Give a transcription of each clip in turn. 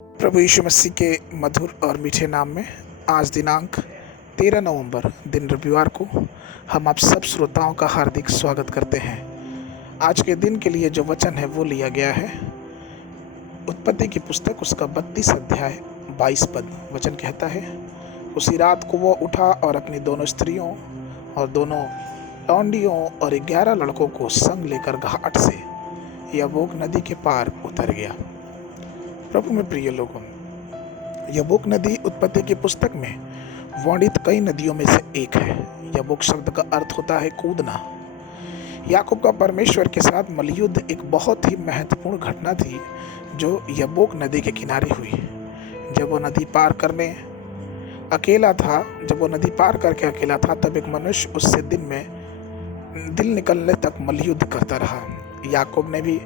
प्रभु यीशु मसीह के मधुर और मीठे नाम में आज दिनांक 13 नवंबर दिन रविवार को हम आप सब श्रोताओं का हार्दिक स्वागत करते हैं। आज के दिन के लिए जो वचन है वो लिया गया है उत्पत्ति की पुस्तक उसका 32 अध्याय 22 पद। वचन कहता है, उसी रात को वो उठा और अपनी दोनों स्त्रियों और दोनों लौंडियों और 11 लड़कों को संग लेकर घाट से यब्बोक नदी के पार उतर गया। प्रभु में प्रिय लोगों, यब्बोक नदी उत्पत्ति की पुस्तक में वर्णित कई नदियों में से एक है। यब्बोक शब्द का अर्थ होता है कूदना। याकूब का परमेश्वर के साथ मलयुद्ध एक बहुत ही महत्वपूर्ण घटना थी जो यब्बोक नदी के किनारे हुई। जब वो नदी पार करके अकेला था तब एक मनुष्य उससे दिल निकलने तक मलयुद्ध करता रहा। याकूब ने भी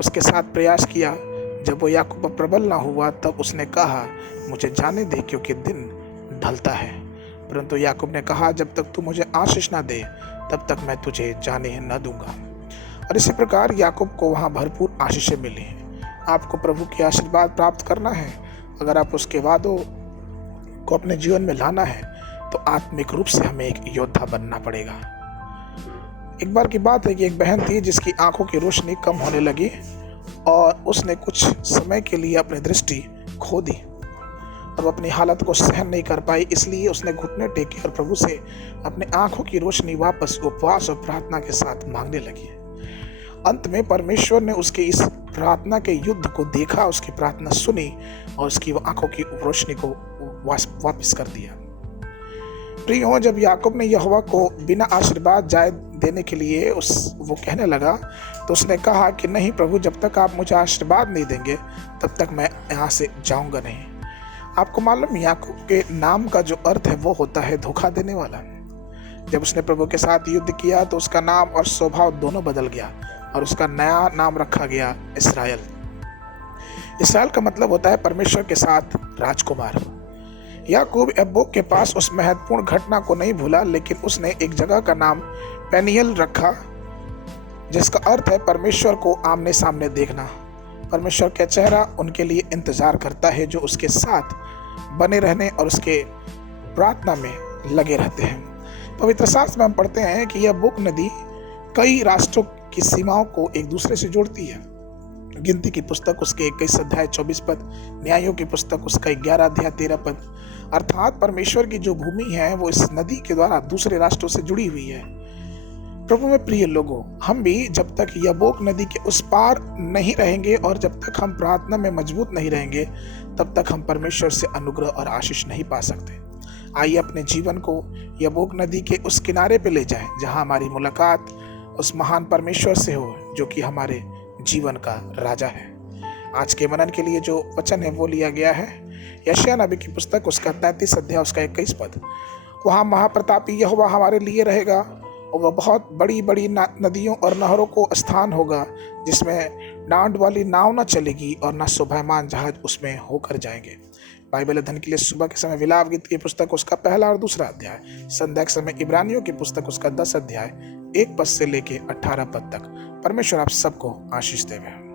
उसके साथ प्रयास किया। जब वो याकूब पर प्रबल ना हुआ तब उसने कहा, मुझे जाने दे क्योंकि दिन ढलता है। परंतु याकूब ने कहा, जब तक तू मुझे आशीष ना दे तब तक मैं तुझे जाने न दूंगा। और इसी प्रकार याकूब को वहाँ भरपूर आशीषें मिली। आपको प्रभु के आशीर्वाद प्राप्त करना है, अगर आप उसके वादों को अपने जीवन में लाना है तो आत्मिक रूप से हमें एक योद्धा बनना पड़ेगा। एक बार की बात है कि एक बहन थी जिसकी आंखों की रोशनी कम होने लगी और उसने कुछ समय के लिए अपनी दृष्टि खो दी और वो अपनी हालत को सहन नहीं कर पाई। इसलिए उसने घुटने टेके और प्रभु से अपने आंखों की रोशनी वापस उपवास और प्रार्थना के साथ मांगने लगी। अंत में परमेश्वर ने उसके इस प्रार्थना के युद्ध को देखा, उसकी प्रार्थना सुनी और उसकी आंखों की रोशनी को वापस कर दिया। प्रियो, जब याकूब ने यहोवा को बिना आशीर्वाद जाए देने के लिए वो कहने लगा तो उसने कहा कि नहीं प्रभु, जब तक आप मुझे आशीर्वाद नहीं देंगे तब तक मैं यहाँ से जाऊँगा नहीं। आपको मालूम, याकूब के नाम का जो अर्थ है वो होता है धोखा देने वाला। जब उसने प्रभु के साथ युद्ध किया तो उसका नाम और स्वभाव दोनों बदल गया और उसका नया नाम रखा गया इसराइल। इसराइल का मतलब होता है परमेश्वर के साथ राजकुमार। याकूब यब्बोक के पास उस महत्वपूर्ण घटना को नहीं भूला, लेकिन उसने एक जगह का नाम पेनियल रखा जिसका अर्थ है परमेश्वर को आमने सामने देखना। परमेश्वर का चेहरा उनके लिए इंतजार करता है जो उसके साथ बने रहने और उसके प्रार्थना में लगे रहते हैं। पवित्र शास्त्र में हम पढ़ते हैं कि यब्बोक नदी कई राष्ट्रों की सीमाओं को एक दूसरे से जोड़ती है। गिनती की पुस्तक उसके 21 अध्याय 24 पद, न्यायों की पुस्तक उसका 11 अध्याय 13 पद। अर्थात परमेश्वर की जो भूमि है वो इस नदी के द्वारा दूसरे राष्ट्रों से जुड़ी हुई है। प्रभु में प्रिय लोगों, हम भी जब तक यब्बोक नदी के उस पार नहीं रहेंगे और जब तक हम प्रार्थना में मजबूत नहीं रहेंगे तब तक हम परमेश्वर से अनुग्रह और आशीष नहीं पा सकते। आइए अपने जीवन को यब्बोक नदी के उस किनारे पे ले जाएं जहां हमारी मुलाकात उस महान परमेश्वर से हो जो कि हमारे जीवन का राजा है। आज के मनन के लिए जो वचन है वो लिया गया है यशायाह नबी की पुस्तक उसका 33 अध्याय उसका 21 पद। वहाँ महाप्रतापी यहोवा हमारे लिए रहेगा और वह बहुत बड़ी बड़ी नदियों और नहरों को स्थान होगा जिसमें डांड वाली नाव न चलेगी और न शोभायमान जहाज उसमें होकर जाएंगे। बाइबल अध्ययन के लिए सुबह के समय विलाप गीत की पुस्तक उसका 1 और 2 अध्याय, संध्या के समय इब्रानियों की पुस्तक उसका 10 अध्याय 1 पद से लेके 18 पद तक। परमेश्वर आप सबको आशीष देवे।